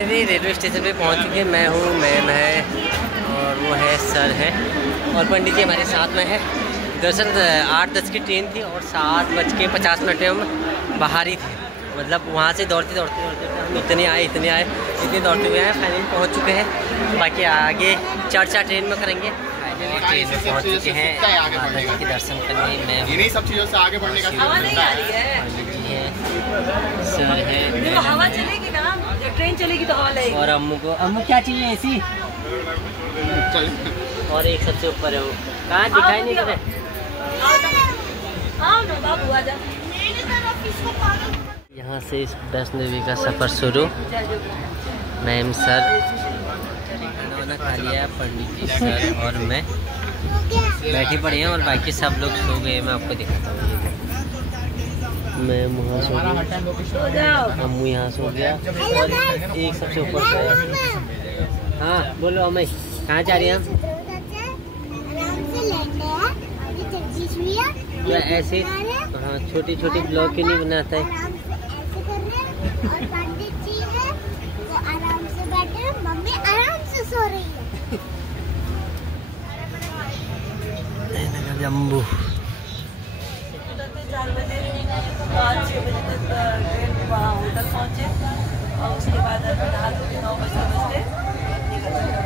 Railway station पे पहुंच चुके हैं। मैं हूँ, मैम है और वो है सर है और पंडित जी हमारे साथ में है। दरअसल 8:10 की ट्रेन थी और 7:50 में हम बाहर ही थे। मतलब वहाँ से दौड़ते दौड़ते हम इतने आए इतने दौड़ते हुए आए, फाइनली पहुँच चुके हैं। बाकी आगे चर्चा ट्रेन में करेंगे। ट्रेन में पहुँच चुके हैं माता जी के दर्शन करने। मैं इन्हीं सब चीज़ों से आगे बढ़ने का हवा नहीं आ रही है, सर है, देखो हवा चलेगी ना, जब ट्रेन चलेगी तो हवा लगेगी। और अम्मू को, अम्मू क्या चाहिए ऐसी? और एक सबसे ऊपर है वो, कहाँ दिखाई नहीं दे रहा। आओ ना बाबू आजा। यहाँ से इस वैष्णो देवी का सफ़र शुरू। मैम सर खाना खा लिया, पंडित जी सर और मैं बैठी पड़ी हैं और बाकी सब लोग सो गए। मैं आपको दिखाता हूँ। मैम वहाँ सो गया, अम्मू यहाँ सो गया और एक सबसे ऊपर। हाँ बोलो अम्मी, कहाँ जा रही हैं हम? ऐसे हाँ, छोटी छोटी ब्लॉग क्यों नहीं बनाता है? जम्बू 4 बजे 5-6 बजे तक ट्रेन वहाँ होटल पहुँचे और उसके बाद रात 9 बजे निकल गए।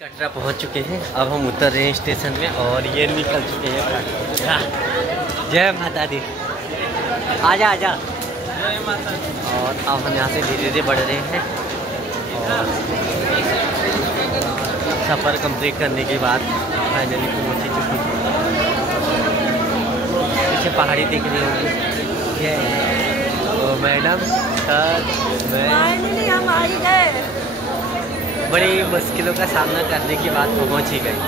कटरा पहुँच चुके हैं। अब हम उतर रहे हैं स्टेशन में और ये निकल चुके हैं। जय माता दी, आजा आजा। और अब हम यहाँ से धीरे धीरे बढ़ रहे हैं और सफ़र कंप्लीट करने के बाद फाइनली पहुँच ही चुकी है। पीछे पहाड़ी दिख रही होगी। ये तो मैडम सर फाइनली हम आ ही गए। बड़ी मुश्किलों का सामना करने के बाद पहुँच ही गई।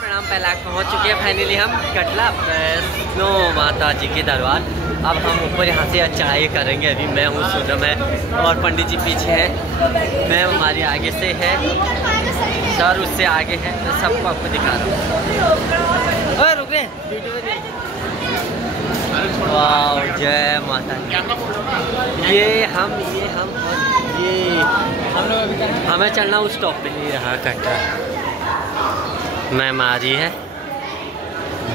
प्रणाम, पहला पहुँच चुके हैं फाइनली हम कटला वैष्णो माता जी के दरबार। अब हम ऊपर यहाँ से चढ़ाई करेंगे। अभी मैं हूँ, सुनम है और पंडित जी पीछे हैं। मैं हमारी आगे से है, सर उससे आगे है। मैं सबको आपको दिखा रहा हूँ। रुक रहे वाह, जय माता दी। ये हम लोग अभी हमें चलना उस टॉप पे ही रहा कटरा। मैम आ रही है,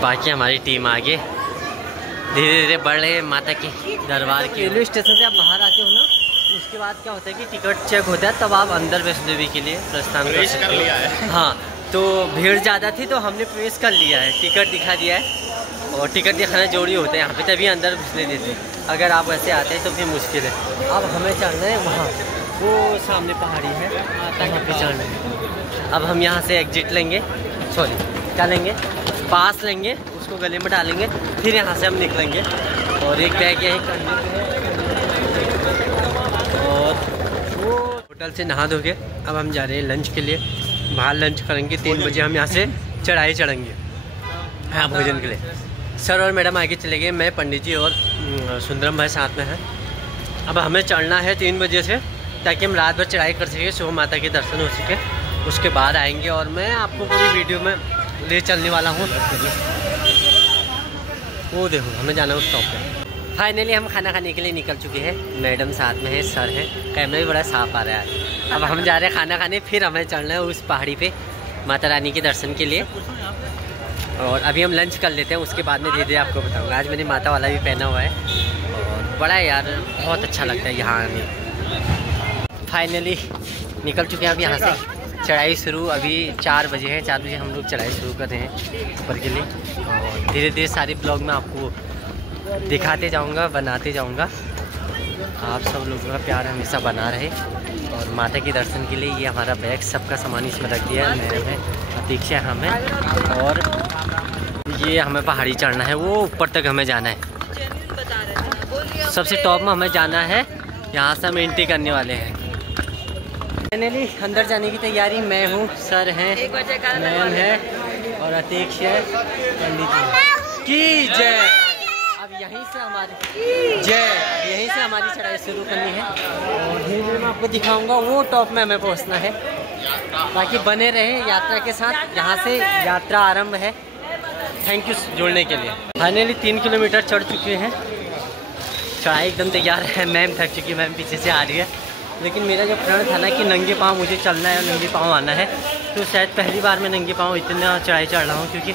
बाकी हमारी टीम आगे धीरे धीरे बढ़ रहे हैं माता के दरबार के। रेलवे स्टेशन से आप बाहर आते हो ना, उसके बाद क्या होता है कि टिकट चेक होता है, तब आप अंदर वैष्णो देवी के लिए प्रस्थान कर सकते हो। हाँ, तो भीड़ ज़्यादा थी तो हमने प्रवेश कर लिया है, टिकट दिखा दिया है और टिकट दिखाना जरूरी होता है यहाँ पे, तभी अंदर घुसने देते हैं। अगर आप वैसे आते हैं तो फिर मुश्किल है। अब हमें चढ़ना है वहाँ, वो सामने पहाड़ी है, वहाँ पे चढ़ना है। अब हम यहाँ से एग्जिट लेंगे, सॉरी क्या लेंगे, पास लेंगे, उसको गले में डालेंगे, फिर यहाँ से हम निकलेंगे। और एक बैग यही करने के है और वो होटल से नहा धो के अब हम जा रहे हैं लंच के लिए। बाहर लंच करेंगे, 3 बजे हम यहाँ से चढ़ाई चढ़ेंगे हाँ भोजन के लिए। सर और मैडम आगे चले गए, मैं पंडित जी और सुंदरम भाई साथ में हैं। अब हमें चढ़ना है 3 बजे से, ताकि हम रात भर चढ़ाई कर सकें, सुबह माता के दर्शन हो सके। उसके बाद आएंगे और मैं आपको पूरी वीडियो में ले चलने वाला हूँ। वो देखो हमें जाना है उस टॉप पे। फाइनली हम खाना खाने के लिए निकल चुके हैं। मैडम साथ में है, सर है, कैमरा भी बड़ा साफ आ रहा है। अब हम जा रहे हैं खाना खाने, फिर हमें चलना है उस पहाड़ी पे माता रानी के दर्शन के लिए। और अभी हम लंच कर लेते हैं, उसके बाद में धीरे धीरे आपको बताऊँगा। आज मैंने माता वाला भी पहना हुआ है और बड़ा यार बहुत अच्छा लगता है यहाँ आने। फाइनली निकल चुके हैं अब यहाँ से, चढ़ाई शुरू अभी 4 बजे है। 4 बजे हम लोग चढ़ाई शुरू कर रहे हैं ऊपर के लिए और धीरे धीरे सारे ब्लॉग में आपको दिखाते जाऊंगा, बनाते जाऊंगा। आप सब लोगों का प्यार हमेशा बना रहे। और माता के दर्शन के लिए ये हमारा बैग, सबका सामान इसमें रख दिया है। मैम है, प्रतीक्षा हमें, और ये हमें पहाड़ी चढ़ना है, वो ऊपर तक हमें जाना है। सबसे टॉप में हमें जाना है, यहाँ से हम एंट्री करने वाले हैं। फाइनली अंदर जाने की तैयारी। मैं हूँ, सर हैं, मैम है और अतीक्ष है, पंडित जी की जय। अब यहीं से हमारी चढ़ाई शुरू करनी है और धीरे धीरे मैं आपको दिखाऊंगा। वो टॉप में हमें पहुँचना है। बाकी बने रहे यात्रा के साथ। यहाँ से यात्रा आरंभ है थैंक यू जुड़ने के लिए। फाइनली 3 किलोमीटर चढ़ चुके हैं। चढ़ाई एकदम तैयार है। मैम थक चुकी है, मैम पीछे से आ रही है। लेकिन मेरा जो प्रण था ना कि नंगे पाँव मुझे चलना है और नंगे पाँव आना है, तो शायद पहली बार मैं नंगे पाँव इतना चढ़ाई चढ़ रहा हूँ। क्योंकि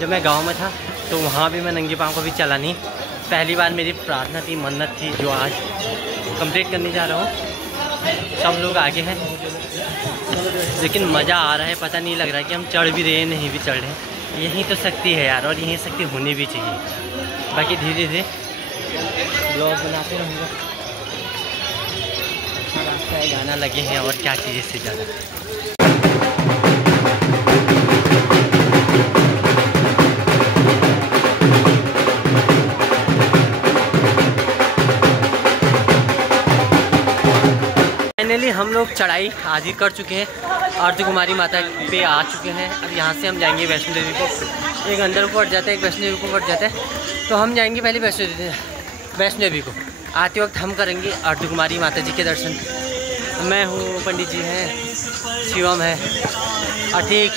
जब मैं गाँव में था तो वहाँ भी मैं नंगे पाँव कभी चला नहीं। पहली बार मेरी प्रार्थना थी, मन्नत थी, जो आज कंप्लीट करने जा रहा हूँ। सब लोग आगे हैं लेकिन मज़ा आ रहा है। पता नहीं लग रहा है कि हम चढ़ भी रहे हैं नहीं भी चढ़ रहे हैं। यही तो शक्ति है यार, और यही शक्ति होनी भी चाहिए। बाकी धीरे धीरे ब्लॉग बनाते रहेंगे। अच्छा रास्ता है, गाना लगे हैं, और क्या चीज़ इससे ज़्यादा। फाइनली हम लोग चढ़ाई आधी कर चुके हैं। अर्ध कुमारी माता पे आ चुके हैं। अब यहाँ से हम जाएंगे वैष्णो देवी को। एक अंदर को कट जाता है, एक वैष्णो देवी को कट जाता है। तो हम जाएंगे पहले वैष्णो देवी को। आते वक्त हम करेंगे अर्ध कुमारी माता जी के दर्शन। मैं हूँ, पंडित जी हैं, शिवम है, अतीक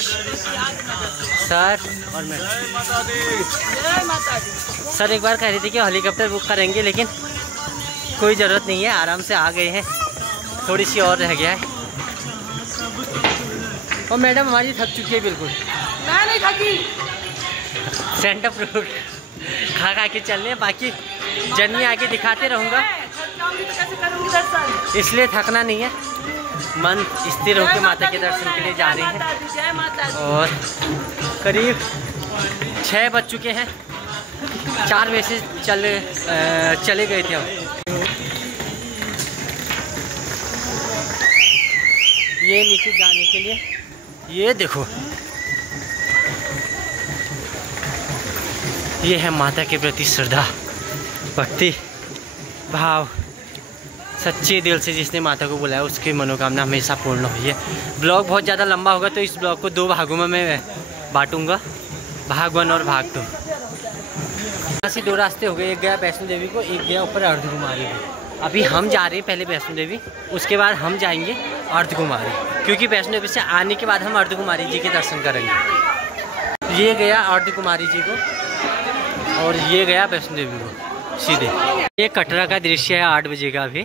सर और मैं। सर एक बार कह रही थी कि हेलीकॉप्टर बुक करेंगे, लेकिन कोई ज़रूरत नहीं है, आराम से आ गए हैं। थोड़ी सी और रह गया है। और मैडम हमारी थक चुकी है बिल्कुल। मैं नहीं थकी। सेंटर फ्रूट खा खा के चल रहे हैं। बाकी जर्नी आगे दिखाते रहूँगा, इसलिए थकना नहीं है। मन स्थिर होकर माता के दर्शन के लिए जा रहे हैं। और करीब 6 बज चुके हैं। 4 बजे से चले गए थे हम। ये नीचे जाने के लिए ये देखो, ये है माता के प्रति श्रद्धा, भक्ति भाव। सच्चे दिल से जिसने माता को बुलाया उसकी मनोकामना हमेशा पूर्ण हुई है। ब्लॉग बहुत ज़्यादा लंबा होगा, तो इस ब्लॉग को 2 भागों में मैं बांटूंगा, भाग 1 और भाग 2। यहाँ से 2 रास्ते हो गए, एक गया वैष्णो देवी को, एक गया ऊपर अर्ध कुमारी को। अभी हम जा रहे हैं पहले वैष्णो देवी, उसके बाद हम जाएंगे अर्ध कुमारी, क्योंकि वैष्णो देवी से आने के बाद हम अर्ध कुमारी जी के दर्शन करेंगे। ये गया अर्ध कुमारी जी को और ये गया वैष्णो देवी को सीधे। ये कटरा का दृश्य है 8 बजे का। अभी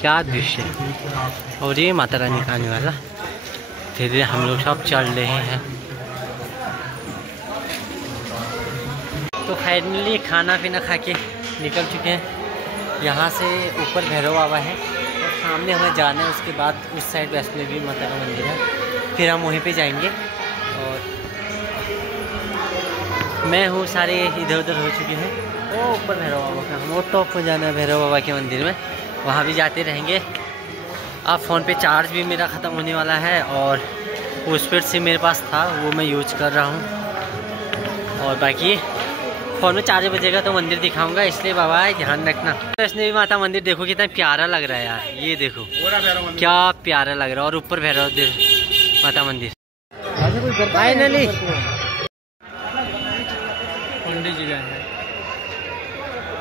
क्या दृश्य है। और ये माता रानी का आने वाला। धीरे धीरे हम लोग सब चल रहे हैं। तो फाइनली खाना पीना खा के निकल चुके हैं। यहाँ से ऊपर भैरव बाबा है और सामने हमें जाना है। उसके बाद उस साइड वैष्णो देवी माता का मंदिर है, फिर हम वहीं पे जाएंगे। और मैं हूँ, सारे इधर उधर हो चुके हैं। वो ऊपर भैरव बाबा का, हम वो टॉप में जाना है भैरव बाबा के मंदिर में, वहाँ भी जाते रहेंगे। अब फ़ोन पे चार्ज भी मेरा ख़त्म होने वाला है और पोस्टपेड सिम मेरे पास था, वो मैं यूज कर रहा हूँ। और बाकी फ़ोन में चार्ज बजेगा तो मंदिर दिखाऊंगा, इसलिए बाबा ध्यान रखना। वैष्णो देवी माता मंदिर देखो कितना प्यारा लग रहा है यार। ये देखो क्या प्यारा लग रहा है। और ऊपर भैरव देवी माता मंदिर। फाइनली पंडित जी गए हैं,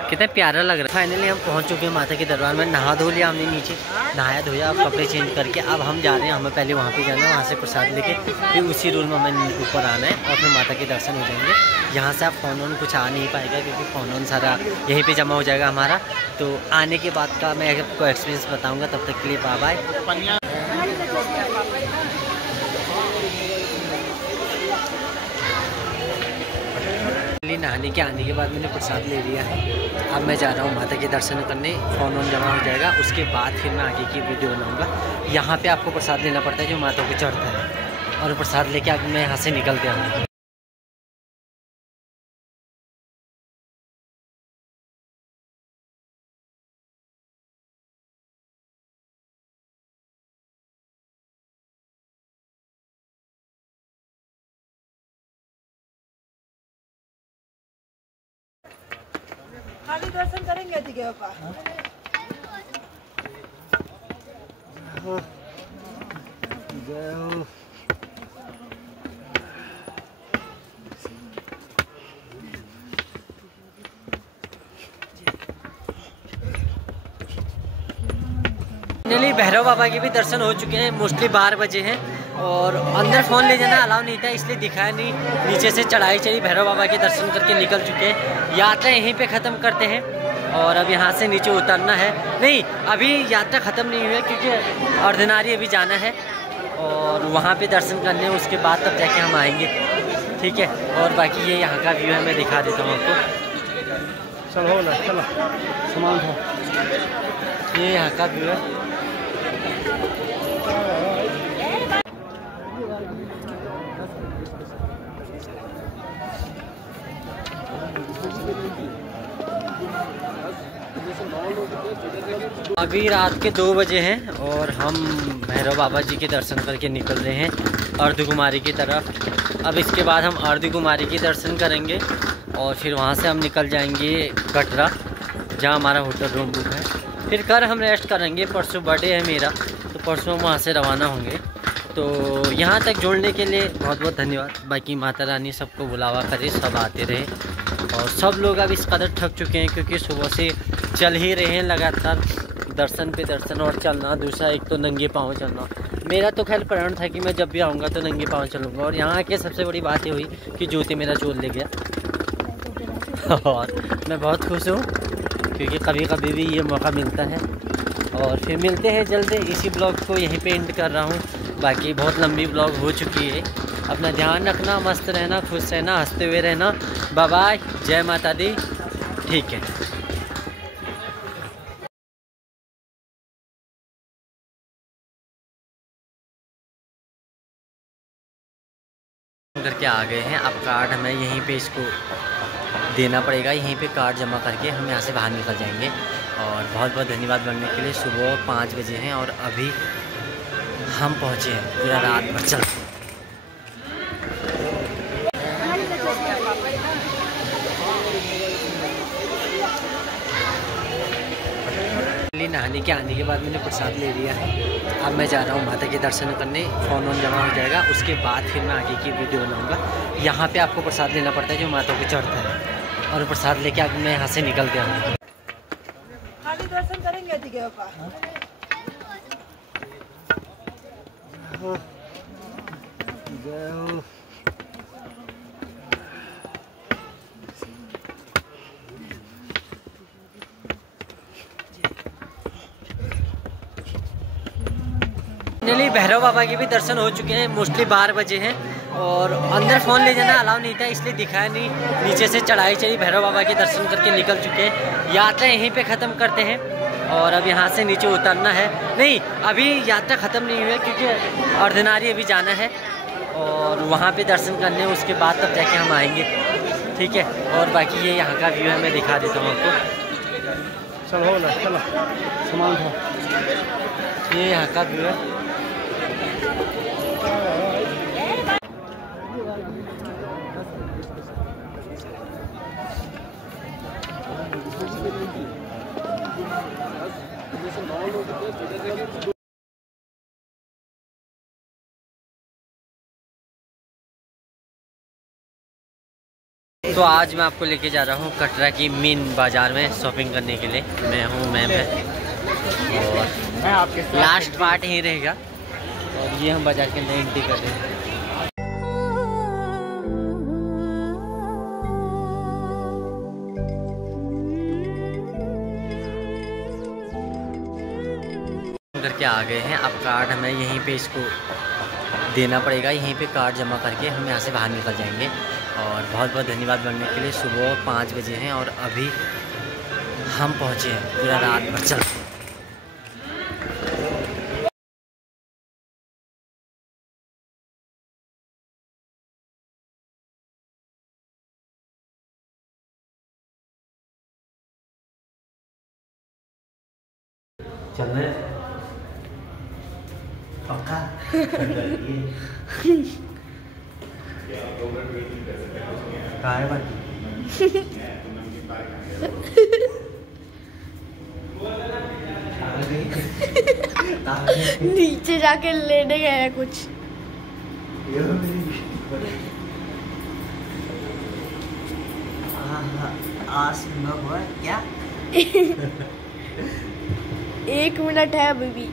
कितना प्यारा लग रहा है। फाइनली हम पहुंच चुके हैं माता के दरबार में। नहा धो लिया हमने, नीचे नहाया धोया, अब कपड़े चेंज करके अब हम जा रहे हैं। हमें पहले वहाँ पे जाना है, वहाँ से प्रसाद लेके फिर उसी रूम में हमें ऊपर आना है और फिर माता के दर्शन हो जाएंगे। यहाँ से आप फ़ोन ऑन कुछ आ नहीं पाएगा, क्योंकि फ़ोन ऑन सारा यहीं पे जमा हो जाएगा हमारा। तो आने के बाद का मैं आपको एक्सपीरियंस बताऊँगा। तब तक के लिए बाय बाय। नहाने के आने के बाद मैंने प्रसाद ले लिया है। अब मैं जा रहा हूँ माता के दर्शन करने। फ़ोन ऑन जमा हो जाएगा, उसके बाद फिर मैं आगे की वीडियो बनाऊँगा। यहाँ पे आपको प्रसाद लेना पड़ता है जो माता को चढ़ता है, और प्रसाद लेके आगे मैं यहाँ से निकल गया हूँ। खाली दर्शन करेंगे जी के पापा। फाइनली भैरव बाबा के भी दर्शन हो चुके हैं। मोस्टली 12 बजे हैं और अंदर फ़ोन ले जाना अलाउ नहीं था, इसलिए दिखाया नहीं। नीचे से चढ़ाई चढ़ी भैरव बाबा के दर्शन करके निकल चुके हैं। यात्रा यहीं पे ख़त्म करते हैं और अब यहाँ से नीचे उतरना है। नहीं, अभी यात्रा ख़त्म नहीं हुई है क्योंकि ऑर्डिनरी अभी जाना है और वहाँ पे दर्शन करने, उसके बाद तब जाके हम आएंगे। ठीक है, और बाकी ये यहाँ का व्यू है, मैं दिखा देता हूँ आपको। चलो ना, चलो सामान था, ये यहाँ का व्यू है। अभी रात के 2 बजे हैं और हम भैरव बाबा जी के दर्शन करके निकल रहे हैं अर्धकुमारी की तरफ। अब इसके बाद हम अर्धकुमारी के दर्शन करेंगे और फिर वहाँ से हम निकल जाएंगे कटरा, जहाँ हमारा होटल रूम बुक है। फिर कल हम रेस्ट करेंगे, परसों बर्थडे है मेरा, तो परसों हम वहाँ से रवाना होंगे। तो यहाँ तक जोड़ने के लिए बहुत बहुत धन्यवाद। बाकी माता रानी सबको बुलावा करे, सब आते रहे। और सब लोग अब इस कदर थक चुके हैं क्योंकि सुबह से चल ही रहे हैं लगातार, दर्शन पे दर्शन और चलना। दूसरा एक तो नंगे पाँव चलना। मेरा तो खैर प्रण था कि मैं जब भी आऊँगा तो नंगे पाँव चलूँगा, और यहाँ आके सबसे बड़ी बात ये हुई कि ज्योति मेरा चोल ले गया और मैं बहुत खुश हूँ क्योंकि कभी कभी भी ये मौका मिलता है। और फिर मिलते हैं जल्दी। इसी ब्लॉग को यहीं पे एंड कर रहा हूँ। बाकी बहुत लंबी ब्लॉग हो चुकी है। अपना ध्यान रखना, मस्त रहना, खुश रहना, हंसते हुए रहना। बाय बाय, जय माता दी। ठीक है। करके आ गए हैं। अब कार्ड हमें यहीं पे इसको देना पड़ेगा। यहीं पे कार्ड जमा करके हम यहाँ से बाहर निकल जाएंगे। और बहुत बहुत धन्यवाद बनने के लिए। सुबह 5 बजे हैं और अभी हम पहुँचे हैं। पूरा रात भर चल नहाने के आने के बाद मैंने प्रसाद ले लिया है। अब मैं जा रहा हूँ माता के दर्शन करने। फ़ोन वोन जमा हो जाएगा, उसके बाद फिर मैं आगे की वीडियो बनाऊँगा। यहाँ पे आपको प्रसाद लेना पड़ता है जो माता को चढ़ता है, और प्रसाद लेके अब मैं यहाँ से निकल गया हूँ। खाली दर्शन करेंगे जगह का। फाइनली भैरव बाबा के भी दर्शन हो चुके हैं। मोस्टली 12 बजे हैं और अंदर फ़ोन ले जाना अलाउ नहीं था, इसलिए दिखाया नहीं। नीचे से चढ़ाई चढ़ी भैरव बाबा के दर्शन करके निकल चुके हैं। यात्रा यहीं पे ख़त्म करते हैं और अब यहाँ से नीचे उतरना है। नहीं, अभी यात्रा ख़त्म नहीं हुई है क्योंकि ऑर्डिनरी अभी जाना है और वहाँ पे दर्शन करने, उसके बाद तब जाके हम आएंगे। ठीक है, और बाकी ये यहाँ का व्यू है, मैं दिखा देता हूँ आपको। चलो ना, चलो सामान था, ये यहाँ का व्यू है। तो आज मैं आपको लेके जा रहा हूँ कटरा की मेन बाज़ार में शॉपिंग करने के लिए। मैं हूँ, मैम है और मैं आपके लास्ट पार्ट ही रहेगा। और ये हम बाज़ार के अंदर एंट्री कर रहे हैं। करके आ गए हैं। अब कार्ड हमें यहीं पे इसको देना पड़ेगा। यहीं पे कार्ड जमा करके हम यहाँ से बाहर निकल जाएंगे। और बहुत बहुत धन्यवाद बनने के लिए। सुबह 5 बजे हैं और अभी हम पहुँचे हैं। पूरा रात भर चल चल रहे पक्का नीचे जाके लेने गए हैं कुछ। क्या 1 मिनट है अभी भी।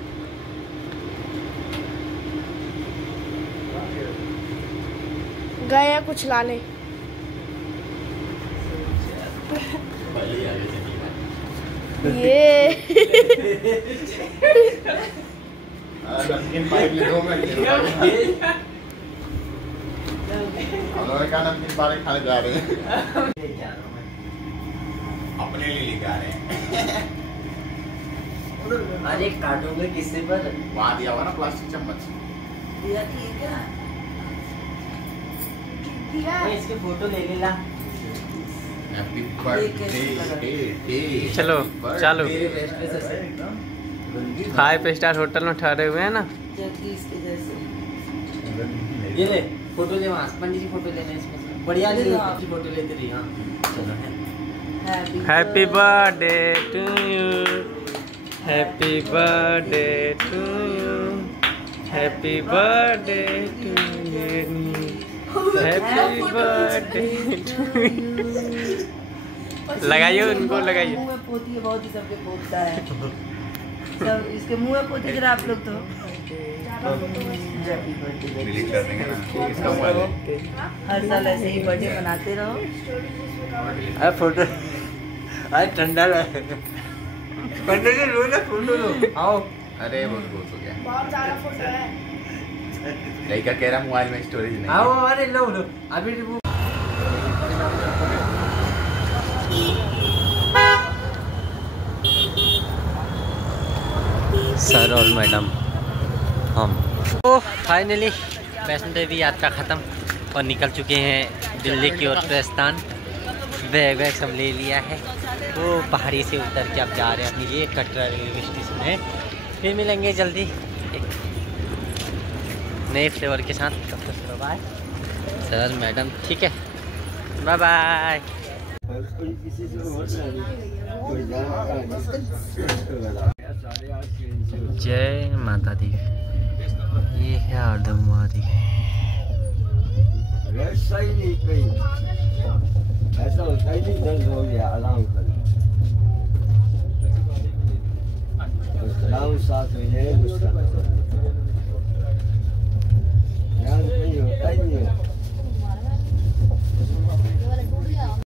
गए हैं कुछ लाने। ये नमकीन पाइप ले दो, मैं ले रहा हूं। हम लोग क्या नमकीन पाइप खाने जा रहे हैं। अपने लिए लेके आ रहे हैं। अरे काटोगे किससे पर? वहाँ दिया हुआ ना प्लास्टिक चम्मच। दिया ठीक है। इसके फोटो ले ला। Happy birthday. चलो चालू। 5 स्टार होटल में ठहरे हुए हैं ना। जगदीश के जैसे। ये ले फोटो ले, वहाँ पंडित जी फोटो लेना इसमें बढ़िया ले लो। आपकी फोटो लेते रही। हाँ चलो। Happy birthday to you, happy birthday to you, happy birthday to you, happy birthday to you. लगाइए उनको, लगाइए। मुंह में पोती है, बहुत ही सबके पोतता है। सब इसके मुंह में पोती जरा आप लोग तो। डिलीट कर देंगे ना। इसका मोबाइल है। हर साल ऐसे ही बर्थडे मनाते रहो। अरे फोटो, अरे ठंडा पंडित जी लो ना फोटो लो। आओ। अरे बहुत हो गया। बहुत सारा फोटो है। कहीं का कह रहा मोबाइल में स्टोरेज नहीं। आओ, अरे लो लो अभी वो। सर और मैडम हम तो फाइनली वैष्णो देवी यात्रा ख़त्म और निकल चुके हैं दिल्ली की ओर प्रस्थान। बैग वैग सब ले लिया है। वो पहाड़ी से उतर के अब जा रहे हैं अपनी ये कटरा रेलवे स्टेशन है। फिर मिलेंगे जल्दी एक नए फ्लेवर के साथ। तब तक बाय सर मैडम। ठीक है, बाय बाय। जय माता दी। ये है अर्धकुमारी। ऐसा होता ही नहीं, दर्द हो गया, आराम कर।